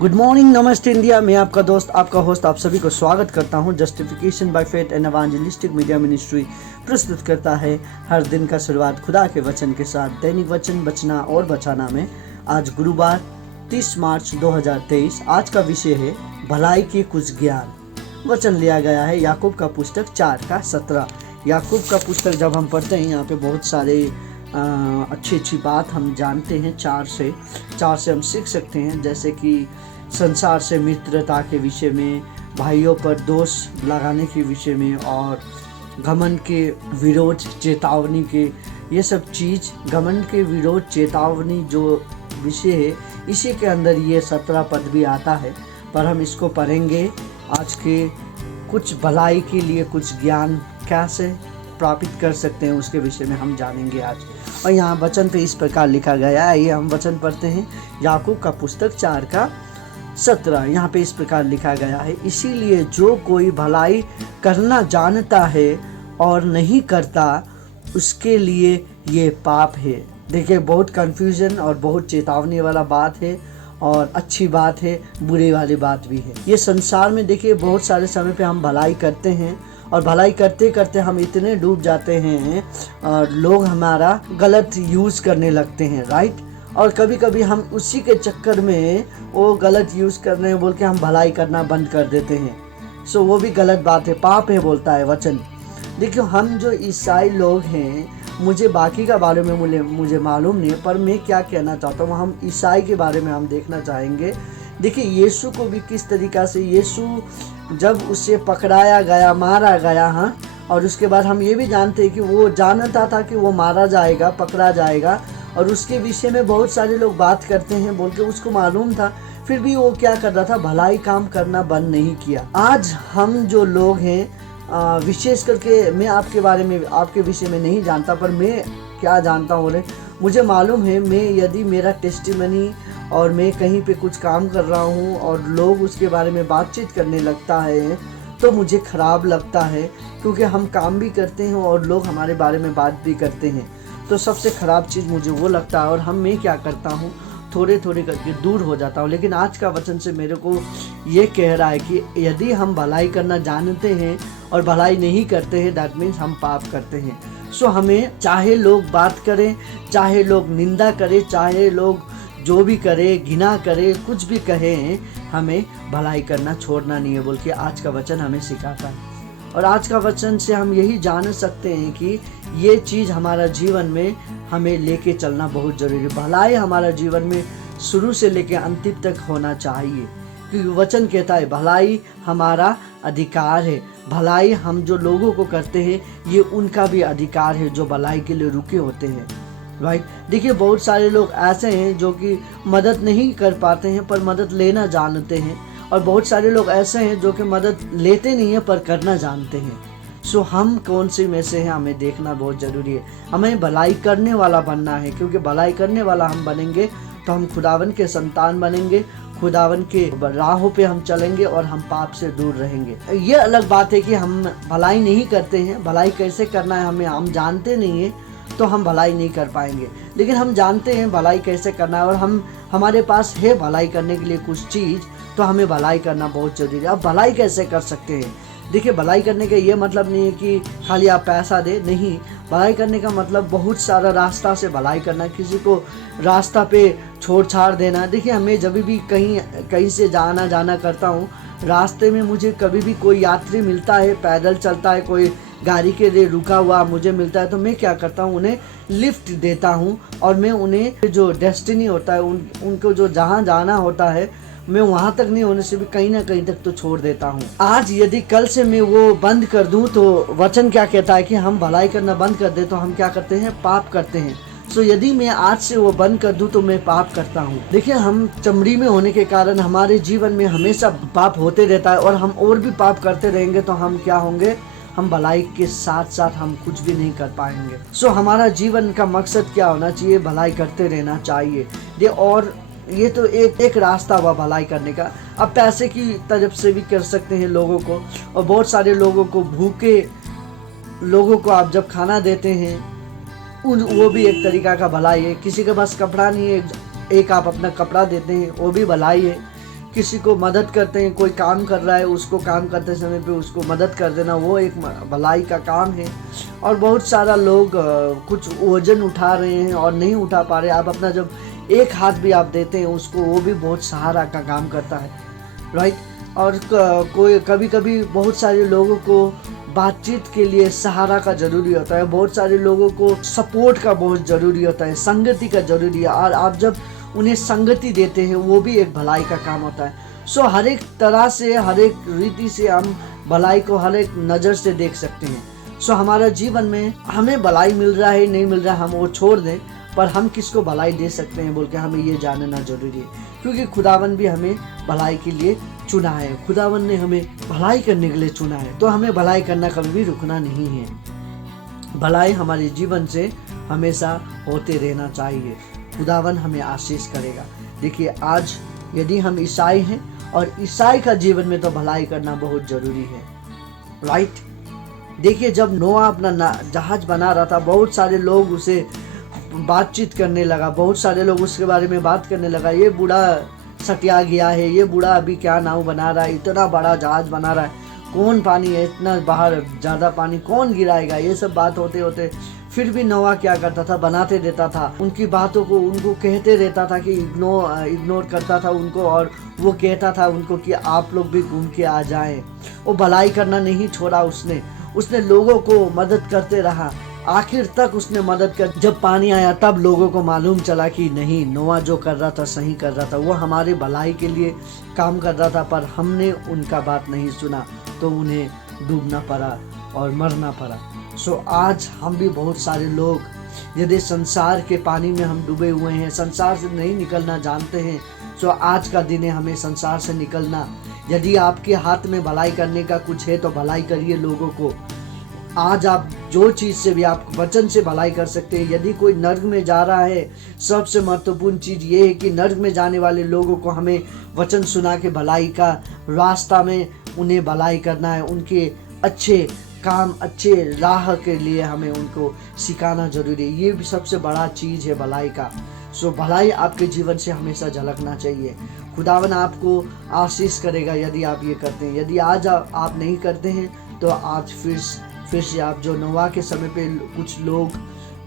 Good morning, नमस्ते India. मैं आपका दोस्त, आपका होस्ट, आप सभी को स्वागत करता हूं। Justification by faith and evangelistic media ministry प्रस्तुत करता है हर दिन का शुरुआत खुदा के वचन के साथ। दैनिक वचन बचना और बचाना में आज गुरुवार 30 मार्च 2023। आज का विषय है भलाई के कुछ ज्ञान। वचन लिया गया है याकूब का पुस्तक 4:17। याकूब का पुस्तक जब हम पढ़ते हैं, यहाँ पे बहुत सारे अच्छी बात हम जानते हैं। चार से हम सीख सकते हैं, जैसे कि संसार से मित्रता के विषय में, भाइयों पर दोष लगाने के विषय में, और घमंड के विरोध चेतावनी के, ये सब चीज़ घमंड के विरोध चेतावनी जो विषय है, इसी के अंदर ये 17 पद भी आता है। पर हम इसको पढ़ेंगे। आज के कुछ भलाई के लिए कुछ ज्ञान कैसे प्राप्त कर सकते हैं, उसके विषय में हम जानेंगे आज। और यहाँ वचन पे इस प्रकार लिखा गया है। ये हम वचन पढ़ते हैं याकूब का पुस्तक 4:17। यहाँ पे इस प्रकार लिखा गया है, इसीलिए जो कोई भलाई करना जानता है और नहीं करता, उसके लिए ये पाप है। देखिए, बहुत कन्फ्यूजन और बहुत चेतावनी वाला बात है, और अच्छी बात है, बुरी वाली बात भी है। ये संसार में देखिए, बहुत सारे समय पे हम भलाई करते हैं, और भलाई करते करते हम इतने डूब जाते हैं और लोग हमारा गलत यूज़ करने लगते हैं, राइट। और कभी कभी हम उसी के चक्कर में वो गलत यूज़ करने बोल के हम भलाई करना बंद कर देते हैं। सो वो भी गलत बात है, पाप है बोलता है वचन। देखियो, हम जो ईसाई लोग हैं, मुझे बाकी का बारे में मुझे मालूम नहीं है, पर मैं क्या कहना चाहता हूँ, हम ईसाई के बारे में हम देखना चाहेंगे। देखिए, यीशु को भी किस तरीक़ा से, यीशु जब उसे पकड़ाया गया, मारा गया, हाँ, और उसके बाद हम ये भी जानते हैं कि वो जानता था कि वो मारा जाएगा, पकड़ा जाएगा, और उसके विषय में बहुत सारे लोग बात करते हैं बोल के उसको मालूम था, फिर भी वो क्या कर रहा था, भलाई काम करना बंद नहीं किया। आज हम जो लोग हैं, विशेष करके मैं आपके बारे में, आपके विषय में नहीं जानता, पर मैं क्या जानता हूँ, मुझे मालूम है, मैं यदि मेरा टेस्टिमनी और मैं कहीं पे कुछ काम कर रहा हूँ और लोग उसके बारे में बातचीत करने लगता है, तो मुझे ख़राब लगता है, क्योंकि हम काम भी करते हैं और लोग हमारे बारे में बात भी करते हैं। तो सबसे ख़राब चीज़ मुझे वो लगता है, और मैं क्या करता हूँ, थोड़े थोड़े करके दूर हो जाता हूँ। लेकिन आज का वचन से मेरे को ये कह रहा है कि यदि हम भलाई करना जानते हैं और भलाई नहीं करते हैं, दैट मीन्स हम पाप करते हैं। सो हमें, चाहे लोग बात करें, चाहे लोग निंदा करें, चाहे लोग जो भी करे, घिना करे, कुछ भी कहें, हमें भलाई करना छोड़ना नहीं है बोल के आज का वचन हमें सिखाता है। और आज का वचन से हम यही जान सकते हैं कि ये चीज़ हमारा जीवन में हमें लेके चलना बहुत ज़रूरी है। भलाई हमारा जीवन में शुरू से लेके अंतिम तक होना चाहिए, क्योंकि वचन कहता है भलाई हमारा अधिकार है। भलाई हम जो लोगों को करते हैं, ये उनका भी अधिकार है जो भलाई के लिए रुके होते हैं, राइट। देखिए, बहुत सारे लोग ऐसे हैं जो कि मदद नहीं कर पाते हैं पर मदद लेना जानते हैं, और बहुत सारे लोग ऐसे हैं जो कि मदद लेते नहीं हैं पर करना जानते हैं। सो हम कौन से में से हैं, हमें देखना बहुत ज़रूरी है। हमें भलाई करने वाला बनना है, क्योंकि भलाई करने वाला हम बनेंगे तो हम खुदावन के संतान बनेंगे, खुदावन के राहों पे हम चलेंगे और हम पाप से दूर रहेंगे। ये अलग बात है कि हम भलाई नहीं करते हैं, भलाई कैसे करना है हम जानते नहीं हैं, तो हम भलाई नहीं कर पाएंगे। लेकिन हम जानते हैं भलाई कैसे करना है, और हमारे पास है भलाई करने के लिए कुछ चीज़, तो हमें भलाई करना बहुत ज़रूरी है। अब भलाई कैसे कर सकते हैं? देखिए, भलाई करने का ये मतलब नहीं है कि खाली आप पैसा दे, नहीं। भलाई करने का मतलब बहुत सारा रास्ता से भलाई करना, किसी को रास्ता पे छोड़ छाड़ देना। देखिए, हमें जब भी कहीं से जाना करता हूँ, रास्ते में मुझे कभी भी कोई यात्री मिलता है, पैदल चलता है, कोई गाड़ी के लिए रुका हुआ मुझे मिलता है, तो मैं क्या करता हूँ, उन्हें लिफ्ट देता हूँ, और मैं उन्हें जो डेस्टिनी होता है, उनको जो जहाँ जाना होता है, मैं वहाँ तक नहीं होने से भी कहीं ना कहीं तक तो छोड़ देता हूँ। आज यदि कल से मैं वो बंद कर दूँ, तो वचन क्या कहता है कि हम भलाई करना बंद कर दे तो हम क्या करते हैं, पाप करते हैं। सो यदि मैं आज से वो बंद कर दूं तो मैं पाप करता हूँ। देखिए, हम चमड़ी में होने के कारण हमारे जीवन में हमेशा पाप होते रहता है, और हम और भी पाप करते रहेंगे तो हम क्या होंगे, हम भलाई के साथ साथ हम कुछ भी नहीं कर पाएंगे। सो हमारा जीवन का मकसद क्या होना चाहिए, भलाई करते रहना चाहिए। और ये तो एक रास्ता हुआ भलाई करने का। अब पैसे की तरफ से भी कर सकते हैं लोगों को, और बहुत सारे लोगों को, भूखे लोगों को आप जब खाना देते हैं, वो भी एक तरीका का भलाई है। किसी के पास कपड़ा नहीं है, एक आप अपना कपड़ा देते हैं, वो भी भलाई है। किसी को मदद करते हैं, कोई काम कर रहा है उसको काम करते समय पे उसको मदद कर देना, वो एक भलाई का काम है। और बहुत सारा लोग कुछ वजन उठा रहे हैं और नहीं उठा पा रहे, आप अपना जब एक हाथ भी आप देते हैं उसको, वो भी बहुत सहारा का काम करता है, राइट। और कोई कभी कभी बहुत सारे लोगों को बातचीत के लिए सहारा का ज़रूरी होता है, बहुत सारे लोगों को सपोर्ट का बहुत ज़रूरी होता है, संगति का ज़रूरी है। और आप जब उन्हें संगति देते हैं वो भी एक भलाई का काम होता है। सो हर एक तरह से, हर एक रीति से हम भलाई को हर एक नज़र से देख सकते हैं। सो हमारा जीवन में हमें भलाई मिल रहा है नहीं मिल रहा है हम वो छोड़ दें, पर हम किसको भलाई दे सकते हैं बोल के हमें ये जानना जरूरी है, क्योंकि खुदावन भी हमें भलाई के लिए चुना है, खुदावन ने हमें भलाई करने के लिए चुना है। तो हमें भलाई करना कभी भी रुकना नहीं है, भलाई हमारे जीवन से हमेशा होते रहना चाहिए। खुदावन हमें आशीष करेगा। देखिए आज यदि हम ईसाई हैं और ईसाई का जीवन में तो भलाई करना बहुत जरूरी है, राइट। देखिए जब नोआ अपना जहाज बना रहा था, बहुत सारे लोग उसे बातचीत करने लगा, बहुत सारे लोग उसके बारे में बात करने लगा, ये बूढ़ा सटिया गया है, ये बूढ़ा अभी क्या नाव बना रहा है, इतना बड़ा जहाज बना रहा है, कौन पानी है इतना बाहर, ज़्यादा पानी कौन गिराएगा, ये सब बात होते होते फिर भी नोआ क्या करता था, बनाते देता था, उनकी बातों को उनको कहते रहता था कि इग्नोर करता था उनको, और वो कहता था उनको कि आप लोग भी घूम के आ जाएं। वो भलाई करना नहीं छोड़ा, उसने लोगों को मदद करते रहा, आखिर तक उसने मदद कर। जब पानी आया तब लोगों को मालूम चला कि नहीं, नोआ जो कर रहा था सही कर रहा था, वो हमारे भलाई के लिए काम कर रहा था, पर हमने उनका बात नहीं सुना तो उन्हें डूबना पड़ा और मरना पड़ा। सो आज हम भी बहुत सारे लोग यदि संसार के पानी में हम डूबे हुए हैं, संसार से नहीं निकलना जानते हैं, सो आज का दिन है हमें संसार से निकलना। यदि आपके हाथ में भलाई करने का कुछ है तो भलाई करिए लोगों को। आज आप जो चीज़ से भी आप वचन से भलाई कर सकते हैं। यदि कोई नर्क में जा रहा है, सबसे महत्वपूर्ण चीज़ ये है कि नर्क में जाने वाले लोगों को हमें वचन सुना के भलाई का रास्ता में उन्हें भलाई करना है, उनके अच्छे काम, अच्छे राह के लिए हमें उनको सिखाना जरूरी है। ये भी सबसे बड़ा चीज़ है भलाई का। सो भलाई आपके जीवन से हमेशा झलकना चाहिए। खुदावन आपको आशीष करेगा यदि आप ये करते हैं। यदि आज आप नहीं करते हैं तो आज फिर से आप जो नोआ के समय पे कुछ लोग,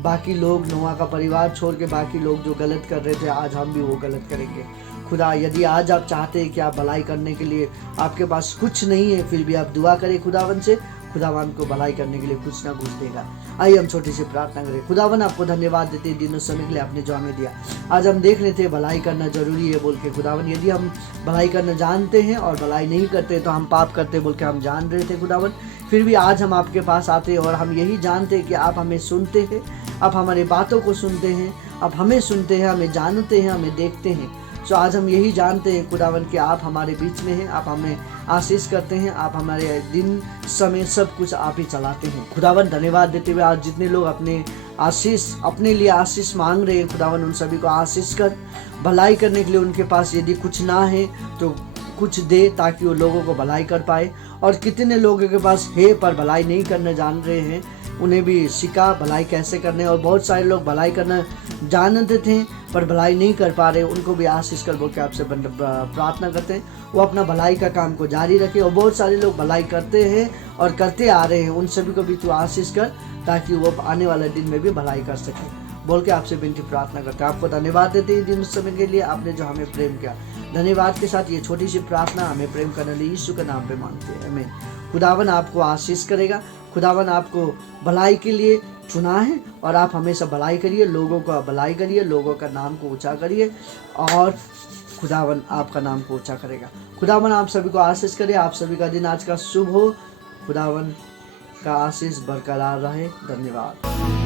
बाकी लोग, नोआ का परिवार छोड़ के बाकी लोग जो गलत कर रहे थे, आज हम भी वो गलत करेंगे। खुदा यदि आज आप चाहते हैं कि आप भलाई करने के लिए आपके पास कुछ नहीं है, फिर भी आप दुआ करें खुदावन से, खुदावन को भलाई करने के लिए कुछ ना कुछ देगा। आइए हम छोटी सी प्रार्थना करें। खुदावन आपको धन्यवाद देते हैं दिनों समय के लिए आपने जो हमें दिया। आज हम देख रहे थे भलाई करना जरूरी है बोल के। खुदावन यदि हम भलाई करना जानते हैं और भलाई नहीं करते तो हम पाप करते बोल के हम जान रहे थे खुदावन, फिर भी आज हम आपके पास आते हैं और हम यही जानते हैं कि आप हमें सुनते हैं, आप हमारी बातों को सुनते हैं, आप हमें सुनते हैं, हमें जानते हैं, हमें देखते हैं। सो आज हम यही जानते हैं खुदावन कि आप हमारे बीच में हैं, आप हमें आशीष करते हैं, आप हमारे दिन समय सब कुछ आप ही चलाते हैं। खुदावन धन्यवाद देते हुए आज जितने लोग अपने लिए आशीष मांग रहे हैं, खुदावन उन सभी को आशीष कर, भलाई करने के लिए उनके पास यदि कुछ ना है तो कुछ दे ताकि वो लोगों को भलाई कर पाए। और कितने लोगों के पास है पर भलाई नहीं करना जान रहे हैं, उन्हें भी सिखा भलाई कैसे करने। और बहुत सारे लोग भलाई करना जानते थे पर भलाई नहीं कर पा रहे, उनको भी आशीष कर बोल के आपसे प्रार्थना करते हैं वो अपना भलाई का काम को जारी रखे। और बहुत सारे लोग भलाई करते हैं और करते आ रहे हैं, उन सभी को भी तू आशीष कर ताकि वो आने वाले दिन में भी भलाई कर सके बोल के आपसे विनती प्रार्थना करते हैं। आपको धन्यवाद देते हैं दिन समय के लिए, आपने जो हमें प्रेम किया। धन्यवाद के साथ ये छोटी सी प्रार्थना हमें प्रेम करने लिए यीशु के नाम पे मांगते हैं, आमीन। खुदावन आपको आशीष करेगा। खुदावन आपको भलाई के लिए चुना है और आप हमेशा भलाई करिए, लोगों का भलाई करिए, लोगों का नाम को ऊंचा करिए और खुदावन आपका नाम को ऊंचा करेगा। खुदावन आप सभी को आशीष करे, आप सभी का दिन आज का शुभ हो। खुदावन का आशीष बरकरार रहे। धन्यवाद।